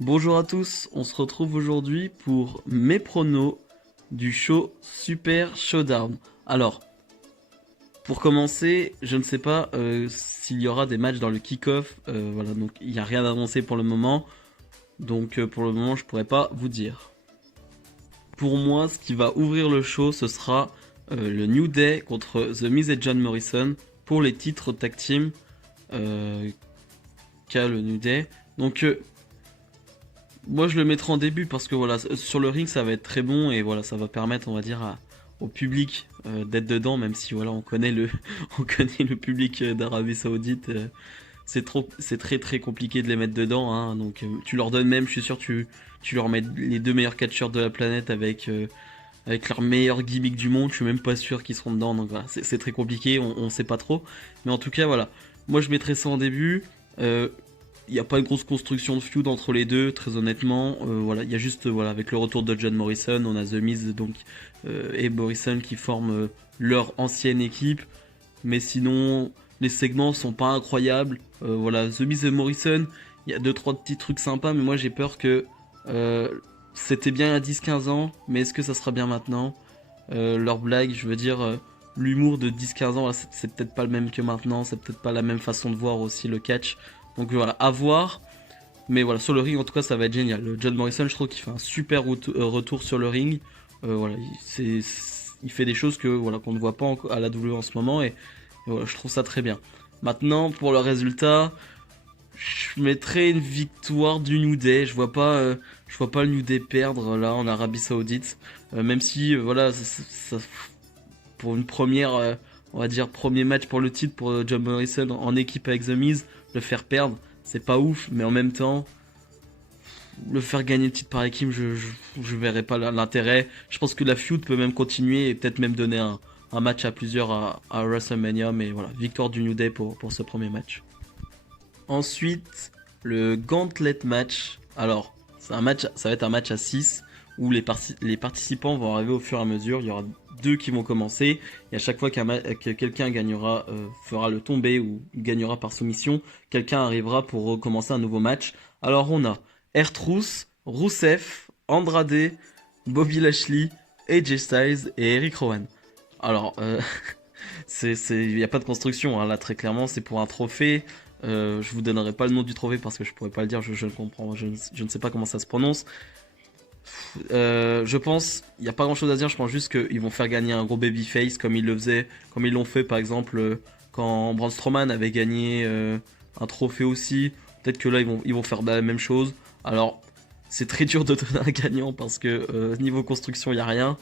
Bonjour à tous, on se retrouve aujourd'hui pour mes pronos du show Super Showdown. Alors, pour commencer, je ne sais pas s'il y aura des matchs dans le kick-off. Voilà, donc il n'y a rien d'annoncé pour le moment. Donc pour le moment, je pourrais pas vous dire. Pour moi, ce qui va ouvrir le show, ce sera le New Day contre The Miz et John Morrison pour les titres tag team qu'a le New Day. Donc moi je le mettrai en début parce que voilà, sur le ring ça va être très bon et voilà, ça va permettre, on va dire, au public d'être dedans, même si voilà, on connaît le, on connaît le public d'Arabie Saoudite. C'est très très compliqué de les mettre dedans, hein, donc tu leur donnes même, je suis sûr, tu leur mets les deux meilleurs catcheurs de la planète avec leur meilleur gimmick du monde, je suis même pas sûr qu'ils seront dedans, donc voilà, c'est très compliqué, on sait pas trop. Mais en tout cas, voilà, moi je mettrais ça en début. Il n'y a pas une grosse construction de feud entre les deux, très honnêtement. Voilà, il y a juste, voilà, avec le retour de John Morrison, on a The Miz donc, et Morrison qui forment leur ancienne équipe. Mais sinon, les segments sont pas incroyables. Voilà, The Miz et Morrison, il y a 2-3 petits trucs sympas, mais moi j'ai peur que euh, c'était bien il y a 10-15 ans, mais est-ce que ça sera bien maintenant? Leur blague, je veux dire, l'humour de 10-15 ans, là, c'est peut-être pas le même que maintenant, c'est peut-être pas la même façon de voir aussi le catch. Donc voilà, à voir. Mais voilà, sur le ring, en tout cas, ça va être génial. John Morrison, je trouve qu'il fait un super retour sur le ring. Voilà, il fait des choses que voilà qu'on ne voit pas à la WWE en ce moment et voilà, je trouve ça très bien. Maintenant, pour le résultat, je mettrais une victoire du New Day. Je vois pas le New Day perdre là en Arabie Saoudite, même si voilà, pour une première, on va dire premier match pour le titre pour John Morrison en équipe avec The Miz, le faire perdre, c'est pas ouf, mais en même temps, le faire gagner le titre par équipe, je verrais pas l'intérêt. Je pense que la feud peut même continuer et peut-être même donner un match à plusieurs à WrestleMania, mais voilà, victoire du New Day pour ce premier match. Ensuite, le Gauntlet match. Alors, c'est un match, ça va être un match à 6 où les participants vont arriver au fur et à mesure. Il y aura deux qui vont commencer et à chaque fois que quelqu'un gagnera, fera le tomber ou gagnera par soumission, quelqu'un arrivera pour recommencer un nouveau match. Alors on a R-Truth, Rusev, Andrade, Bobby Lashley, AJ Styles et Eric Rowan. Alors, il n'y a pas de construction, hein, là très clairement, c'est pour un trophée. Je vous donnerai pas le nom du trophée parce que je pourrais pas le dire, je ne comprends, je ne sais pas comment ça se prononce. Je pense, il n'y a pas grand chose à dire, je pense juste qu'ils vont faire gagner un gros babyface comme ils le faisaient, comme ils l'ont fait par exemple quand Braun Strowman avait gagné un trophée aussi. Peut-être que là ils vont faire la même chose. Alors, c'est très dur de donner un gagnant parce que niveau construction, il n'y a rien.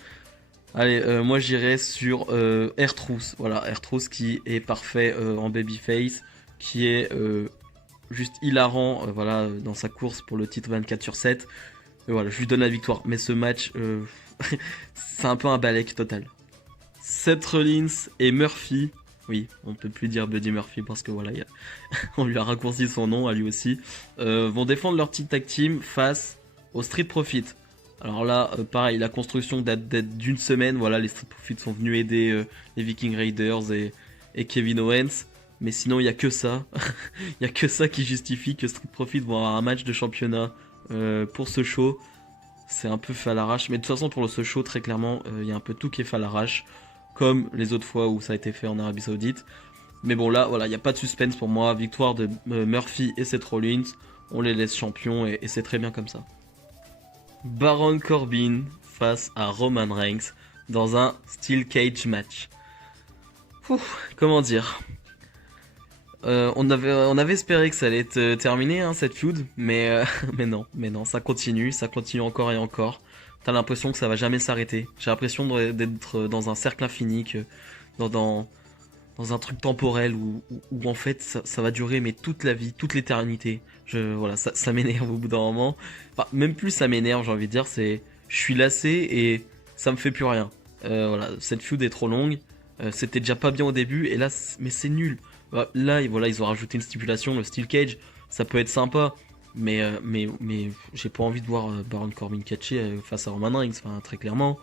Allez, moi j'irai sur R-Truth. Voilà, R-Truth qui est parfait en babyface, qui est juste hilarant voilà, dans sa course pour le titre 24/7. Et voilà, je lui donne la victoire. Mais ce match, c'est un peu un balèque total. Seth Rollins et Murphy. Oui, on peut plus dire Buddy Murphy parce que voilà, on lui a raccourci son nom à lui aussi. Vont défendre leur petite tag team face au Street Profit. Alors là, pareil, la construction date d'une semaine. Voilà, les Street Profits sont venus aider les Viking Raiders et Kevin Owens. Mais sinon, il n'y a que ça. Il n'y a que ça qui justifie que Street Profits vont avoir un match de championnat pour ce show. C'est un peu fait à l'arrache. Mais de toute façon, pour ce show, très clairement, il y a un peu tout qui est fait à l'arrache. Comme les autres fois où ça a été fait en Arabie Saoudite. Mais bon, là, voilà, il n'y a pas de suspense pour moi. Victoire de Murphy et Seth Rollins. On les laisse champions et c'est très bien comme ça. Baron Corbin face à Roman Reigns dans un Steel Cage match. Comment dire, on avait espéré que ça allait être terminé hein, cette feud, mais mais non, ça continue encore et encore. T'as l'impression que ça va jamais s'arrêter. J'ai l'impression d'être dans un cercle infini, dans, dans, dans un truc temporel où en fait ça va durer mais toute la vie, toute l'éternité. Voilà, ça m'énerve au bout d'un moment. Enfin, même plus ça m'énerve, j'ai envie de dire, je suis lassé et ça me fait plus rien. Voilà, cette feud est trop longue. C'était déjà pas bien au début et là, mais c'est nul. Là, voilà, ils ont rajouté une stipulation, le Steel Cage, ça peut être sympa. Mais j'ai pas envie de voir Baron Corbin catcher face à Roman Reigns, enfin, très clairement.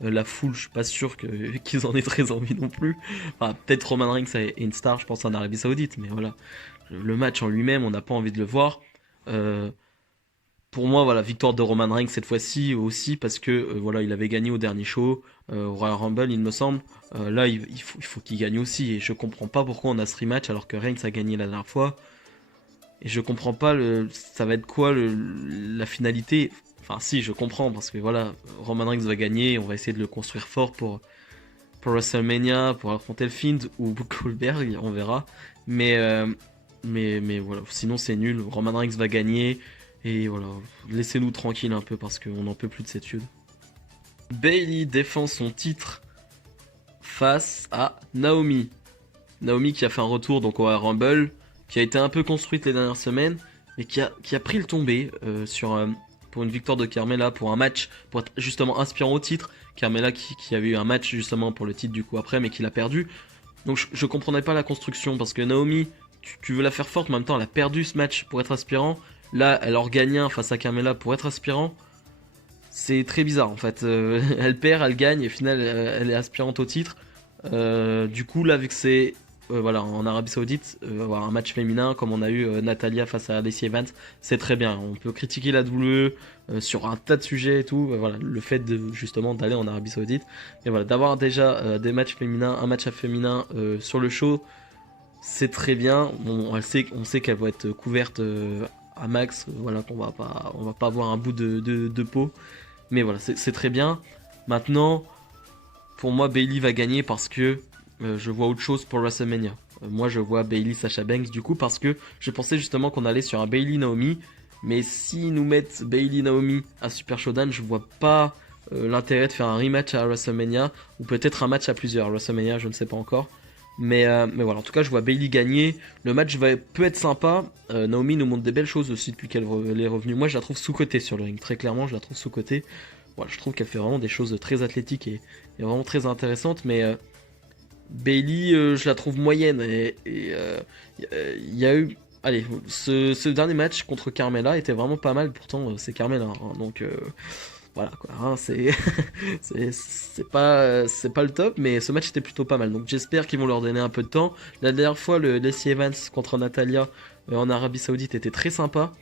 La foule, je suis pas sûr qu'ils en aient très envie non plus. Enfin, peut-être Roman Reigns est une star, je pense, en Arabie Saoudite, mais voilà. Le match en lui-même, on n'a pas envie de le voir. Euh, pour moi, voilà, victoire de Roman Reigns cette fois-ci aussi parce que voilà, il avait gagné au dernier show, au Royal Rumble, il me semble. Là, il faut qu'il gagne aussi et je comprends pas pourquoi on a ce rematch alors que Reigns a gagné la dernière fois. Et je comprends pas ça va être quoi la finalité. Enfin, si, je comprends parce que voilà, Roman Reigns va gagner, on va essayer de le construire fort pour WrestleMania, pour affronter le Fiend ou Goldberg, on verra. Mais, euh, mais voilà, sinon c'est nul. Roman Reigns va gagner. Et voilà, laissez-nous tranquille un peu parce qu'on n'en peut plus de cette feud. Bayley défend son titre face à Naomi. Naomi qui a fait un retour donc au Royal Rumble, qui a été un peu construite les dernières semaines, mais qui a pris le tombé pour une victoire de Carmella, pour un match, pour être justement inspirant au titre. Carmella qui avait eu un match justement pour le titre du coup après, mais qui l'a perdu. Donc je comprenais pas la construction, parce que Naomi, tu veux la faire forte, mais en même temps elle a perdu ce match pour être aspirant. Là, elle en regagne un face à Carmella pour être aspirant. C'est très bizarre en fait. Elle perd, elle gagne, et au final elle est aspirante au titre. Du coup, là, vu que c'est voilà, en Arabie Saoudite, avoir un match féminin comme on a eu Natalia face à Lacey Evans, c'est très bien. On peut critiquer la WWE sur un tas de sujets et tout. Voilà, le fait de justement d'aller en Arabie Saoudite et voilà, d'avoir déjà des matchs féminins, un match à féminin sur le show, c'est très bien. On sait qu'elle va être couverte à max. Voilà, on va pas avoir un bout de peau. Mais voilà, c'est très bien. Maintenant. Pour moi, Bayley va gagner parce que je vois autre chose pour WrestleMania. Moi, je vois Bayley Sasha Banks du coup parce que je pensais justement qu'on allait sur un Bayley Naomi. Mais s'ils nous mettent Bayley Naomi à Super Showdown, je vois pas l'intérêt de faire un rematch à WrestleMania ou peut-être un match à plusieurs. WrestleMania, je ne sais pas encore. Mais voilà, en tout cas, je vois Bayley gagner. Le match peut être sympa. Naomi nous montre des belles choses aussi depuis qu'elle est revenue. Moi, je la trouve sous-cotée sur le ring. Très clairement, je la trouve sous-cotée. Voilà, je trouve qu'elle fait vraiment des choses très athlétiques et vraiment très intéressantes. Mais Bayley, je la trouve moyenne. Il y a eu. Allez, ce dernier match contre Carmella était vraiment pas mal. Pourtant, c'est Carmella. Hein, donc voilà quoi. Hein, c'est pas le top, mais ce match était plutôt pas mal. Donc j'espère qu'ils vont leur donner un peu de temps. La dernière fois, le Lacey Evans contre Natalia en Arabie Saoudite était très sympa.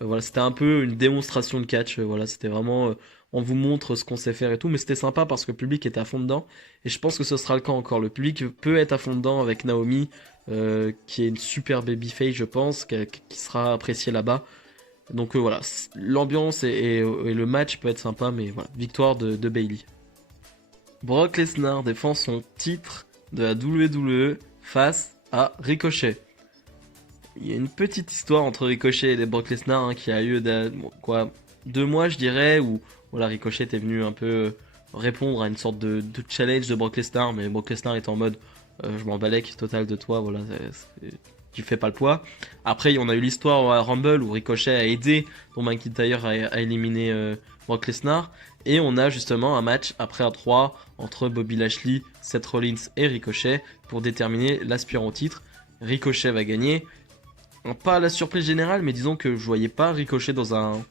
Voilà, c'était un peu une démonstration de catch. Voilà, c'était vraiment. On vous montre ce qu'on sait faire et tout, mais c'était sympa parce que le public était à fond dedans. Et je pense que ce sera le cas encore. Le public peut être à fond dedans avec Naomi, qui est une super babyface, je pense, qui sera appréciée là-bas. Donc voilà, l'ambiance et le match peut être sympa, mais voilà, victoire de Bayley. Brock Lesnar défend son titre de la WWE face à Ricochet. Il y a une petite histoire entre Ricochet et Brock Lesnar hein, qui a eu quoi 2 mois je dirais où voilà Ricochet est venu un peu répondre à une sorte de challenge de Brock Lesnar, mais Brock Lesnar est en mode je m'en balèque total de toi, voilà tu fais pas le poids. Après on a eu l'histoire à Rumble où Ricochet a aidé Drew McIntyre à éliminer Brock Lesnar, et on a justement un match après à 3 entre Bobby Lashley, Seth Rollins et Ricochet pour déterminer l'aspirant au titre. Ricochet va gagner. Pas la surprise générale, mais disons que je voyais pas Ricochet dans un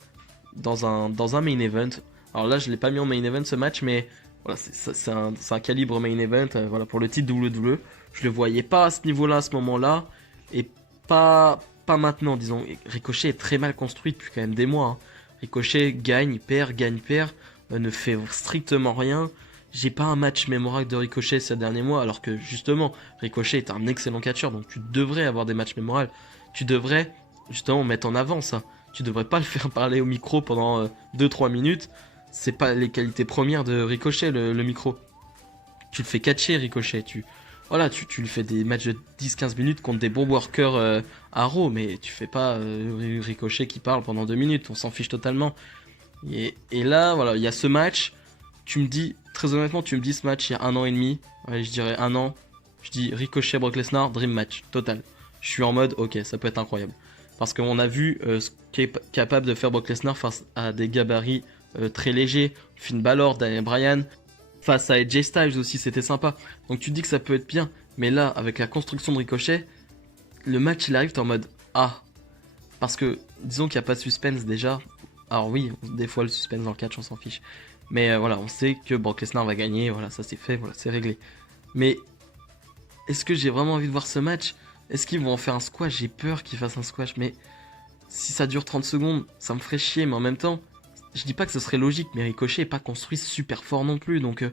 main event. Alors là, je l'ai pas mis en main event ce match, mais voilà, c'est un calibre main event. Voilà, pour le titre WWE, je le voyais pas à ce niveau-là, à ce moment-là, et pas maintenant, disons. Ricochet est très mal construit depuis quand même des mois. Hein. Ricochet gagne, perd, ne fait strictement rien. J'ai pas un match mémorable de Ricochet ces derniers mois, alors que justement, Ricochet est un excellent catcheur, donc tu devrais avoir des matchs mémorables. Tu devrais justement mettre en avant ça. Tu devrais pas le faire parler au micro pendant 2-3 minutes. C'est pas les qualités premières de Ricochet, le micro. Tu le fais catcher, Ricochet. Voilà, tu lui fais des matchs de 10-15 minutes contre des bons workers à Raw, mais tu fais pas Ricochet qui parle pendant 2 minutes. On s'en fiche totalement. Et là, voilà, il y a ce match. Tu me dis, très honnêtement, tu me dis ce match il y a 1 an et demi. Ouais, je dirais 1 an. Je dis Ricochet, Brock Lesnar, Dream Match, total. Je suis en mode, ok, ça peut être incroyable. Parce qu'on a vu ce qu'est capable de faire Brock Lesnar face à des gabarits très légers. Finn Balor, Daniel Bryan. Face à AJ Styles aussi, c'était sympa. Donc tu te dis que ça peut être bien. Mais là, avec la construction de Ricochet, le match il arrive, t'es en mode, ah. Parce que, disons qu'il n'y a pas de suspense déjà. Alors oui, des fois le suspense dans le catch, on s'en fiche. Mais voilà, on sait que Brock Lesnar va gagner, voilà, ça c'est fait, voilà, c'est réglé. Mais est-ce que j'ai vraiment envie de voir ce match? Est-ce qu'ils vont en faire un squash? J'ai peur qu'ils fassent un squash, mais si ça dure 30 secondes, ça me ferait chier, mais en même temps, je dis pas que ce serait logique, mais Ricochet est pas construit super fort non plus, donc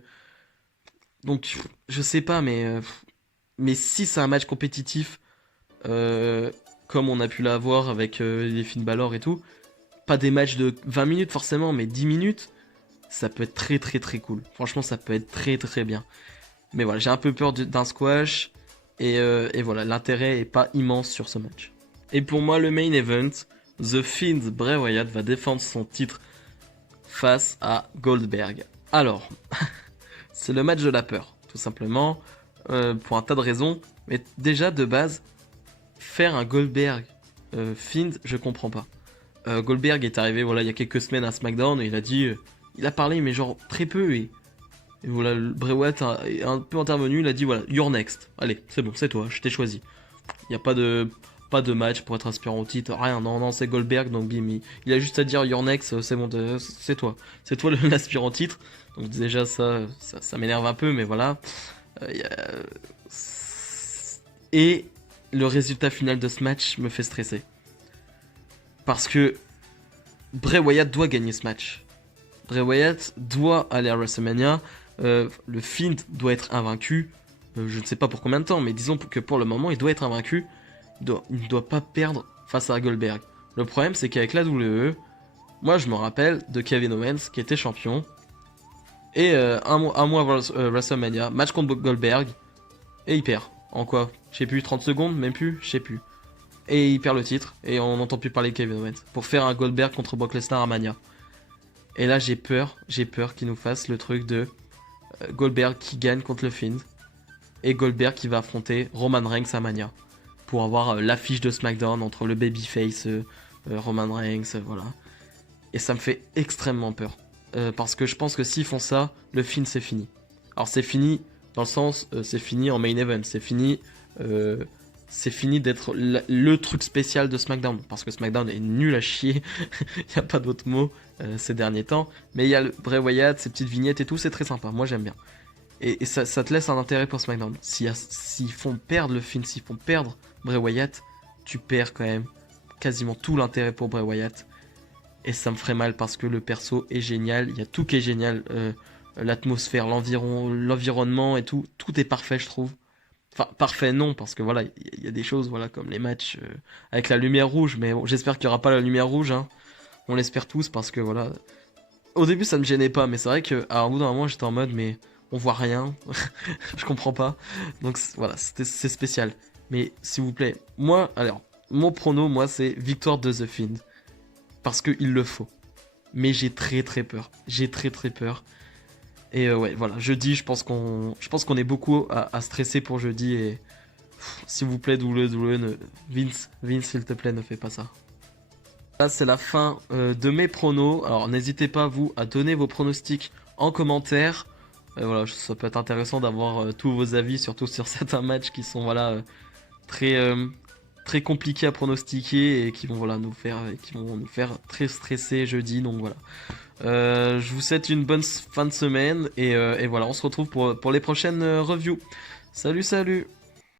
je sais pas, mais si c'est un match compétitif, euh, comme on a pu l'avoir avec les Finn Balor et tout, pas des matchs de 20 minutes forcément, mais 10 minutes, ça peut être très très très cool. Franchement, ça peut être très très bien. Mais voilà, j'ai un peu peur d'un squash, et voilà, l'intérêt est pas immense sur ce match. Et pour moi, le main event, The Fiend Bray Wyatt va défendre son titre face à Goldberg. Alors, c'est le match de la peur, tout simplement, pour un tas de raisons. Mais déjà, de base, faire un Goldberg Fiend, je comprends pas. Goldberg est arrivé voilà, il y a quelques semaines à SmackDown et il a dit... il a parlé, mais genre très peu, et voilà, Bray Wyatt est un peu intervenu, il a dit voilà, you're next. Allez, c'est bon, c'est toi, je t'ai choisi. Il n'y a pas de match pour être aspirant au titre, rien, non, c'est Goldberg, donc bim, il a juste à dire you're next, c'est bon, c'est toi. C'est toi l'aspirant au titre. Donc déjà, ça m'énerve un peu, mais voilà. Y a- Et le résultat final de ce match me fait stresser. Parce que Bray Wyatt doit gagner ce match. Bray Wyatt doit aller à WrestleMania. Le Fiend doit être invaincu. Je ne sais pas pour combien de temps, mais disons que pour le moment, il doit être invaincu. Il ne doit pas perdre face à Goldberg. Le problème, c'est qu'avec la WWE, moi, je me rappelle de Kevin Owens qui était champion. Et un mois avant WrestleMania, match contre Goldberg. Et il perd. En quoi? Je sais plus, 30 secondes, même plus, je sais plus. Et il perd le titre. Et on n'entend plus parler de Kevin Owens. Pour faire un Goldberg contre Brock Lesnar à Mania. Et là, j'ai peur qu'il nous fasse le truc de Goldberg qui gagne contre le Fiend. Et Goldberg qui va affronter Roman Reigns à Mania. Pour avoir l'affiche de SmackDown entre le babyface Roman Reigns, voilà. Et ça me fait extrêmement peur. Parce que je pense que s'ils font ça, le Fiend c'est fini. Alors c'est fini dans le sens, c'est fini en main event. C'est fini d'être le truc spécial de SmackDown. Parce que SmackDown est nul à chier. Il n'y a pas d'autre mot ces derniers temps. Mais il y a le Bray Wyatt, ses petites vignettes et tout, c'est très sympa. Moi j'aime bien. Et ça te laisse un intérêt pour SmackDown. S'ils font perdre le film, s'ils font perdre Bray Wyatt, tu perds quand même quasiment tout l'intérêt pour Bray Wyatt. Et ça me ferait mal parce que le perso est génial. Il y a tout qui est génial. L'atmosphère, l'environnement et tout. Tout est parfait, je trouve. Enfin, parfait non, parce que voilà, il y a des choses voilà, comme les matchs avec la lumière rouge. Mais bon, j'espère qu'il n'y aura pas la lumière rouge. Hein. On l'espère tous parce que voilà. Au début, ça me gênait pas. Mais c'est vrai qu'à un bout d'un moment, j'étais en mode, mais on voit rien. Je comprends pas. Donc voilà, c'est spécial. Mais s'il vous plaît, moi, alors, mon prono, moi, c'est victoire de The Fiend. Parce qu'il le faut. Mais j'ai très très peur. J'ai très très peur. Et ouais, voilà, jeudi, je pense qu'on est beaucoup à stresser pour jeudi. Et s'il vous plaît, Vince, s'il te plaît, ne fais pas ça. Là, c'est la fin de mes pronos. Alors, n'hésitez pas, vous, à donner vos pronostics en commentaire. Voilà, ça peut être intéressant d'avoir tous vos avis, surtout sur certains matchs qui sont voilà très très compliqués à pronostiquer et qui vont voilà nous faire très stresser jeudi. Donc voilà. Je vous souhaite une bonne fin de semaine et voilà, on se retrouve pour les prochaines reviews. Salut, salut!